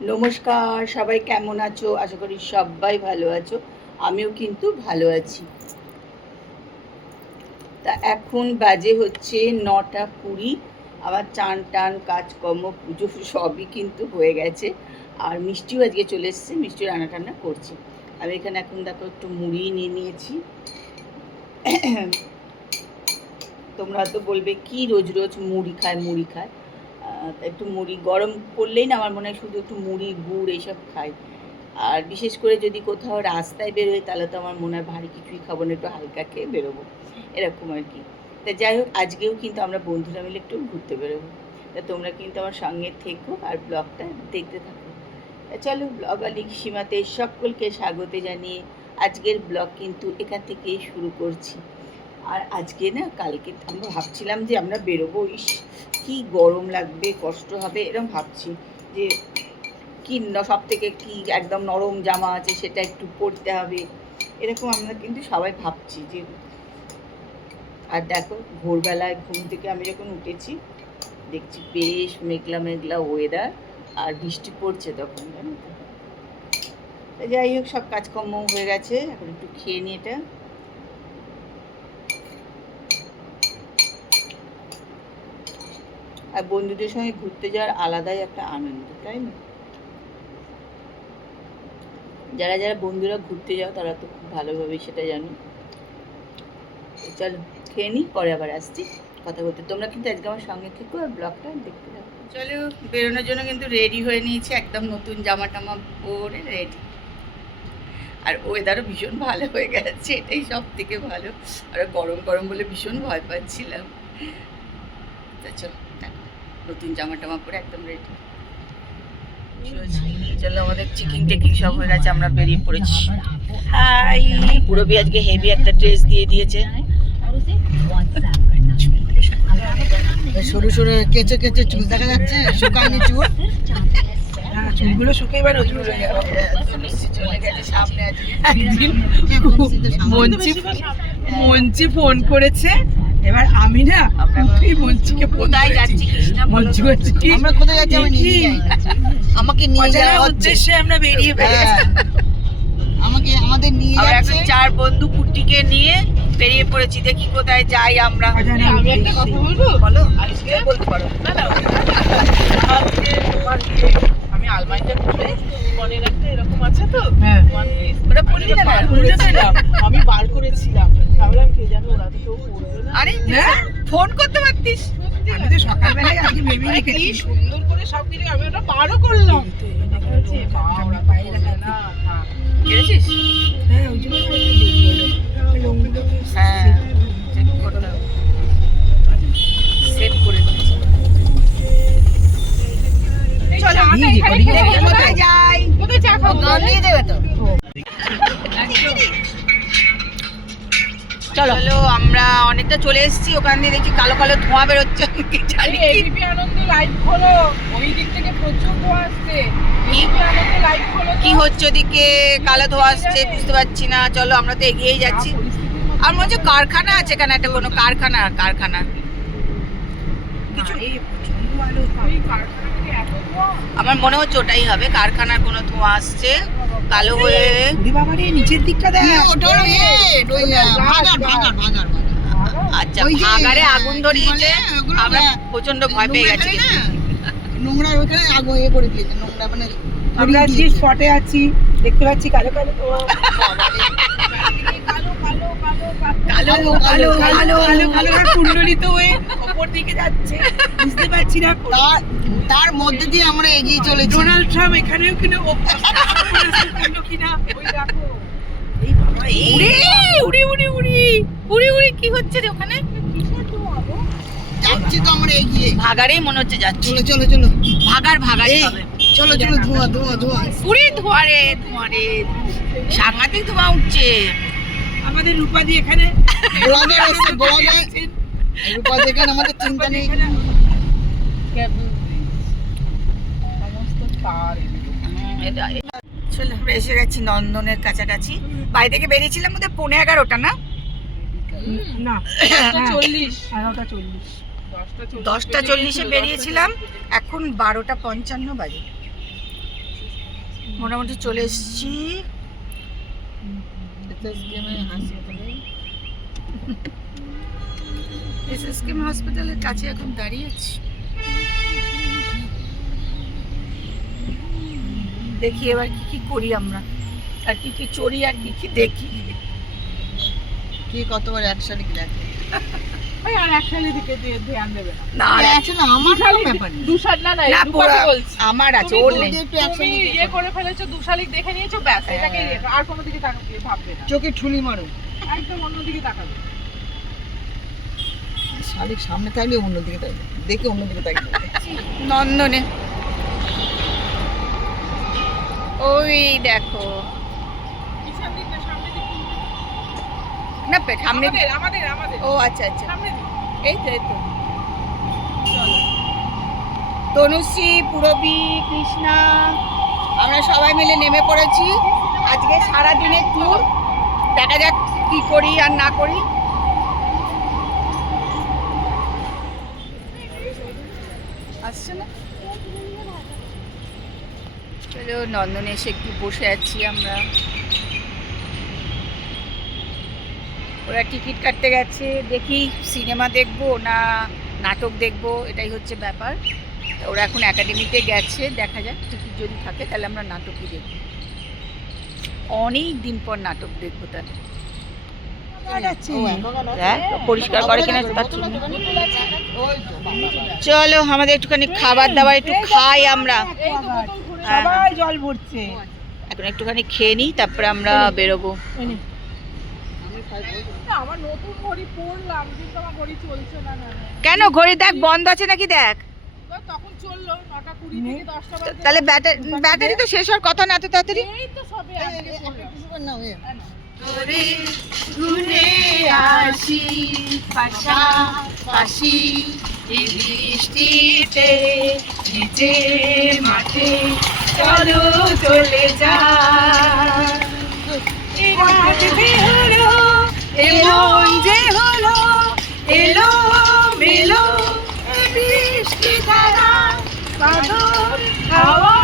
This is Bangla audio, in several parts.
নমস্কার, সবাই কেমন আছো? আশা করি সবাই ভালো আছো। আমিও কিন্তু ভালো আছি। তা এখন বাজে হচ্ছে 9টা 20। আমার চান টান কাজকর্ম পুজো সবই কিন্তু হয়ে গেছে। আর মিষ্টিও আজকে চলে এসছে, মিষ্টি রান্না টান্না করছে। আমি এখানে এখন দেখো একটু মুড়ি নিয়ে নিয়েছি। তোমরা হয়তো বলবে কি রোজ রোজ মুড়ি খায় মুড়ি খায়। একটু মুড়ি গরম পড়লেই না আমার মনে হয় শুধু একটু মুড়ি গুড় এইসব খাই। আর বিশেষ করে যদি কোথাও রাস্তায় বেরোই তাহলে তো আমার মনে হয় ভারী কিছুই খাবো না, একটু হালকা খেয়ে বেরোবো, এরকম আর কি। তা যাই হোক, আজকেও কিন্তু আমরা বন্ধুরা মিলে একটু ঘুরতে বেরোবো। তা তোমরা কিন্তু আমার সঙ্গে থেকো আর ব্লগটা দেখতে থাকো। তা চলো, ব্লগ আলিক সীমাতে সকলকে স্বাগত জানিয়ে আজকের ব্লগ কিন্তু এখান থেকেই শুরু করছি। আর আজকে না, কালকে আমরা ভাবছিলাম যে আমরা বেরোবো, ইস কী গরম লাগবে, কষ্ট হবে, এরকম ভাবছি যে কি সব থেকে কি একদম নরম জামা আছে সেটা একটু পরতে হবে, এরকম আমরা কিন্তু সবাই ভাবছি যে। আর দেখো, ভোরবেলায় ঘুম থেকে আমি যখন উঠেছি দেখছি বেশ মেঘলা মেঘলা ওয়েদার আর বৃষ্টি পড়ছে তখন, জানো তো। যাই হোক, সব কাজকর্ম হয়ে গেছে, এখন একটু খেয়ে নিই এটা। আর বন্ধুদের সঙ্গে ঘুরতে যাওয়ার আলাদাই একটা আনন্দ, তাই না? যারা যারা বন্ধুরা ঘুরতে যাও তারা তো খুব ভালোভাবে সেটা জানো। চলো খেয়ে নিই, পরে আবার আসছি কথা বলতে। তোমরা কিন্তু আজকে আমার সঙ্গে থেকো আর ব্লগটা দেখতে থাকো। চলো, বেরোনোর জন্য কিন্তু রেডি হয়ে নিয়েছি, একদম নতুন জামা টামা পরে রেডি। আর ওয়েদারও ভীষণ ভালো হয়ে গেছে, এটাই সব থেকে ভালো। আর গরম গরম বলে ভীষণ ভয় পাচ্ছিলাম। তা চলো, নতুন জামা টামা পরে একদম রেডি। চলো, আমাদের চেকিং টেকিং সব হয়ে গেছে, আমরা বেরিয়ে পড়েছি। হাই, পুরবি আজকে হেভি একটা ড্রেস দিয়ে দিয়েছে। সরু সরু কেচে কেচে চুল দেখা যাচ্ছে, শুকায়নি চুল, চুলগুলো শুকিয়ে এবার চলে গেছে সামনে। একদিন মঞ্চি ফোন করেছে, এবার আমি না মঞ্চিকে কোথায় যাচ্ছি কৃষ্ণা, মঞ্চি বলছি আমরা কোথায় যাচ্ছি, আমি নিয়ে যাই, আমাকে নিয়ে যাওয়ার উদ্দেশ্যে আমরা বেরিয়ে পড়েছি, আমাকে আমাদের নিয়ে যাচ্ছে। 4 বন্ধু কুটিকে নিয়ে বেরিয়ে পড়েছি, দেখি কোথায় যাই আমরা। আমি একটা কথা বলবো, বলো, আজকে বলতে পারো না। আমি আলমারিটা খুলে মনে রাখতে এরকম আছে তো, ওটা পড়লি না? আমি বার করেছিলাম, ভাবলাম কে জানো ওরা তো কেউ পড়বে না। আরে ফোন করতে পারতিস, আমি তো সকালবেলায় আজকে ভেবে রেখেছি, কি সুন্দর করে সবকিছু আমি ওটা বারও করলাম। ওরা পাইরে না, কেটেছিস? হ্যাঁ ওই জন্য হ্যাঁ, চেক করতে হবে, সেভ করে দিয়েছি। চলো কোথায় যাই, কোথায় চা খাবো? দিয়ে দেবে তো। চলো, আমরা অনেকটা চলে এসেছি, ওখান দিয়ে দেখছি কালো কালো ধোঁয়া বেরোচ্ছে। এবিপি আনন্দ লাইভ খোলো, ওই দিক থেকে প্রচুর ধোঁয়া আসছে। এবিপি আনন্দ লাইভ খোলো। কি হচ্ছে ওদিকে, কালো ধোঁয়া আসছে, বুঝতে পারছি না। চলো, আমরা তো এগিয়েই যাচ্ছি। আর মনে হচ্ছে কারখানা আছে এখানে, একটা কোনো কারখানা কিছু। আমার মনে হচ্ছে ওটাই হবে, কারখানার কোনো ধোঁয়া আসছে কালো হয়ে। বাবারে নিচের দিকটা দেখ, আচ্ছা, ভাগারে আগুন ধরিয়েছে, আমরা প্রচন্ড ভয় পেয়ে গেছি। নোংরা ওখানে আগুন করে দিয়েছে, নোংরা মানে আমরা যে স্পটে আছি দেখতে পাচ্ছি কালো কালো কুণ্ডলিত হয়ে উপর দিকে যাচ্ছে, বুঝতে পারছি না। তার মধ্যে দিয়ে আমরা এগিয়ে চলেছি। ডোনাল্ড ট্রাম্প এখানেও কিনা কিনা, ওই দেখো এই বাবা, উড়ি কি হচ্ছে রে ওখানে? যাচ্ছি তো আমরা এগিয়ে, ভাগারেই মনে হচ্ছে যাচ্ছি। চলো চলো ভাগারে হবে। চলো ধোঁয়া উড়ি ধোঁয়া রে, সাংঘাতিক ধোঁয়া উঠছে। আমাদের রূপাদি এখানে ব্লগার আছে, রূপাদি এখানে, আমাদের চিন্তা নেই। চলো, আমরা এসে গেছি নন্দনের কাছাকাছি। বাড়ি থেকে বেরিয়েছিলাম বোধহয় 11:30 না? 10টা 40 বেরিয়েছিলাম, এখন 12:55 বাজে। মোটামুটি চলে এসেছি। এসএসকেএম হসপিটালের কাছে এখন দাঁড়িয়ে আছি। দেখি এবার কি কি করি আমরা, আর কি কি চড়ি, আর কি কি দেখি। কি কতবার একসাথে দেখে ভাই আর একসাথে দিকে দিয়ে ধ্যান দেবে না। না একসাথে আমার কোনো ব্যাপার নেই। দুশাল না না না, দুপাকে পুরো বলছি। আমার আছে, তুমি ওর দু- নেই। তুমি ইয়ে করে ফেলেছো, দুশালিক দেখে নিয়েছো, ব্যাস এটাকে হ্যাঁ। রেখো। আর কোনো দিকে তাকাতে ভাববে না, চোখে ঠুলি মারো। একদম অন্যদিকে তাকাবে। শালিক সামনে থাকলে অন্যদিকে থাকবে, দেখে অন্যদিকে থাকবে। নন্দনে ওই দেখো পিছন দিক না সামনে দিক? না সামনে। আমাদের আমাদের আমাদের ও আচ্ছা আচ্ছা, সামনে দিক। এই তো এই তো। তনুশ্রী, পুরবী, কৃষ্ণা, আমরা সবাই মিলে নেমে পড়েছি। আজকে সারা দিনের ট্যুর, দেখা যাক কি করি আর না করি। আসছে না? চলো নন্দনে এসে একটু বসে আছি আমরা। ওরা টিকিট কাটতে গেছে, দেখি সিনেমা দেখবো না নাটক দেখবো, এটাই হচ্ছে ব্যাপার। তা ওরা এখন একাডেমিতে গেছে, দেখা যাক টিকিট যদি থাকে তাহলে আমরা নাটকই দেখবো। অনেক দিন পর নাটক দেখবো তাহলে। দেখ পরিষ্কার করে কিনা তার জন্য। চলো আমাদের একটুখানি খাবার দাবার একটু খাই আমরা। এই তো বোতল ঘুরে হ্যাঁ, সবাই জল ভরছে। এখন একটুখানি খেয়ে নিই, তারপরে আমরা বেরোবো। না, আমার নতুন ঘড়ি পরলাম কিন্তু আমার ঘড়ি চলছে না। না না। কেন ঘড়ি দেখ বন্ধ আছে নাকি দেখ। তো তখন চললো 9:20 থেকে 10টা বাজে। তাহলে ব্যাটারি তো শেষ হওয়ার কথা না এত তাড়াতাড়ি। এই তো সবে আজকে পরলাম। ঘুরে আসি পাশাপাশি এই বৃষ্টিতে নিচে মাঠে চলো চলে যা। এমন যে হলো এলো মেলো বৃষ্টি ধারা বাদল হাওয়া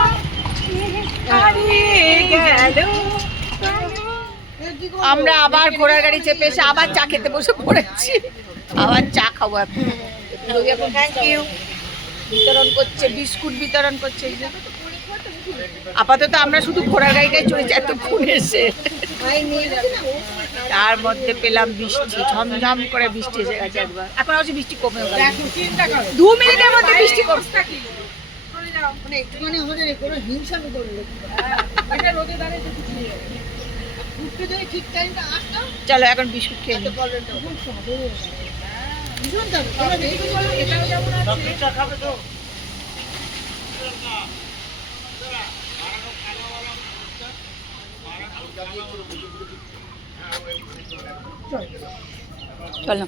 হারিয়ে গেল। আমরা আবার ঘোড়ার গাড়ি চেপে এসে আবার চা খেতে বসে পড়েছি। আবার চা খাবো এখন। Thank you. বিতরণ করছে, বিস্কুট বিতরণ করছে। এই যে। আপাতত আমরা শুধু ঘোড়ার গাড়িটাই চড়েছি এতক্ষণ এসে। তার মধ্যে পেলাম বৃষ্টি, ঝমঝম করে বৃষ্টি এসে গেছে একবার। এখন অবশ্য বৃষ্টি কমে গেল, দেখো চিন্তা করো। 2 মিনিটের মধ্যে বৃষ্টি কমে। অবস্থা কি? চলে যাও। মানে একটুখানি আমাদের কোনো হিংসা নেই করলে। এটা রোদে দাঁড়িয়ে তো কিছু নেই। উঠতে যদি ঠিক টাইমটা আসতো, চলো এখন বিস্কুট খেয়ে নিই। ভীষণ যাবে। তোমরা বেশি করে বলো, এটাও যেমন আছে। চলো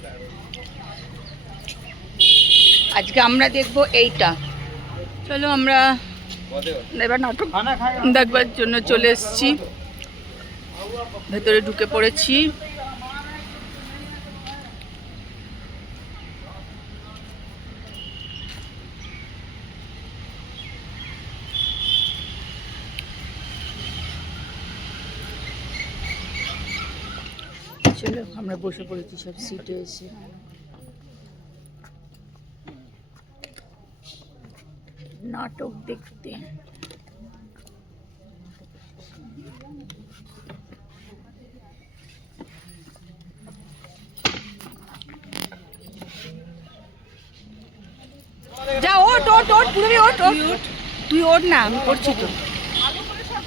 আজকে আমরা দেখবো এইটা। চলো আমরা এবার নাটক দেখবার জন্য চলে এসেছি, ভেতরে ঢুকে পড়েছি। চলো আমরা বসে পড়েছি সব সিটে এসে। নাটক দেখতে যা, ওট ওট ওট পুরবি ওট ওট। তুই ওঠ না, আমি করছি তো।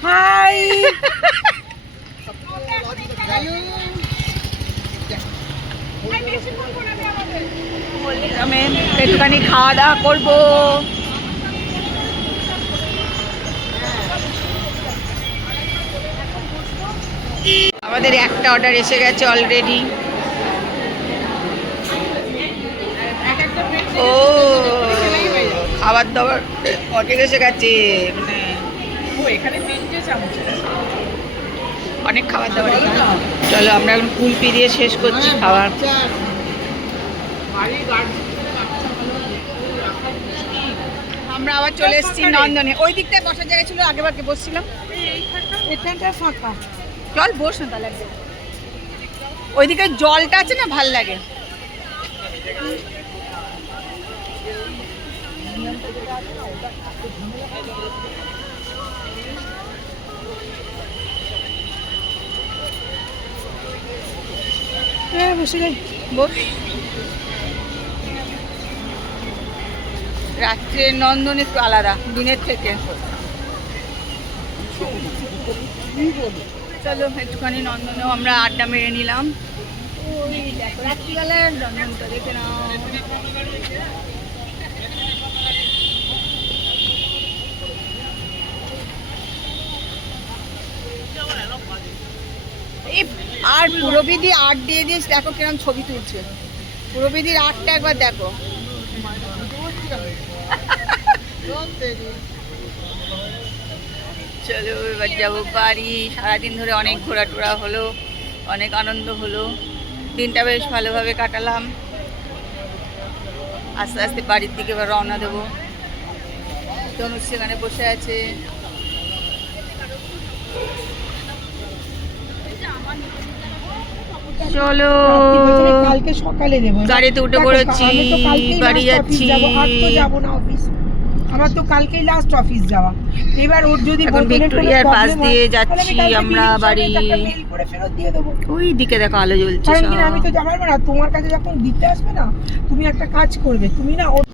হাই আমি একটুখানি খাওয়া দাওয়া করবো। আমাদের একটা অর্ডার এসে গেছে অলরেডি। ও খাবার দাবার অর্ডার এসে গেছে, ও এখানে 3টে চামচ আছে। অনেক খাবার দাবার। চলো আমরা এখন কুলপি দিয়ে শেষ করছি খাবার। বাড়ির গার্ডেন বাচ্চা ভালো রাখার আমরা আবার চলে এসেছি নন্দনে। ওই দিকটায় বসার জায়গা ছিল, আগেবার বসছিলাম। এখানটা ফাঁকা। চল বস না তাহলে একদম। ওইদিকে জলটা আছে না, ভাল লাগে। হ্যাঁ বসে যাই। বস। রাত্রে নন্দন একটু আলাদা দিনের থেকে। চলো একটুখানি নন্দনেও আমরা আড্ডা মেরে নিলাম। ওই দেখো রাত্রিবেলার নন্দনটা দেখে নাও। এই আর পুরবিদি আর্ট দিয়ে দিস, দেখো কিরম ছবি তুলছে। পুরবিদির আর্টটা একবার দেখো। চলো এবার যাবো বাড়ি। সারাদিন ধরে অনেক ঘোরা টোরা হলো, অনেক আনন্দ হলো, দিনটা বেশ ভালোভাবে কাটালাম। আস্তে আস্তে বাড়ির দিকে এবার রওনা দেবো। তনুজ সেখানে বসে আছে। চলো কালকে সকালে দেবো। গাড়িতে উঠে পড়েছি, বাড়ি যাচ্ছি। যাবো না অফিস, আমার তো কালকেই লাস্ট অফিস যাওয়া। এবার ওর যদি এখন ভিক্টোরিয়ার পাশ দিয়ে যাচ্ছি আমরা বাড়ি। মেল করে ফেরত দিয়ে দেবো। ওই দিকে দেখো আলো জ্বলছে কারণ সব। কি না, আমি তো জানাবো না, তোমার কাছে যখন দিতে আসবে না, তুমি একটা কাজ করবে, তুমি না ওর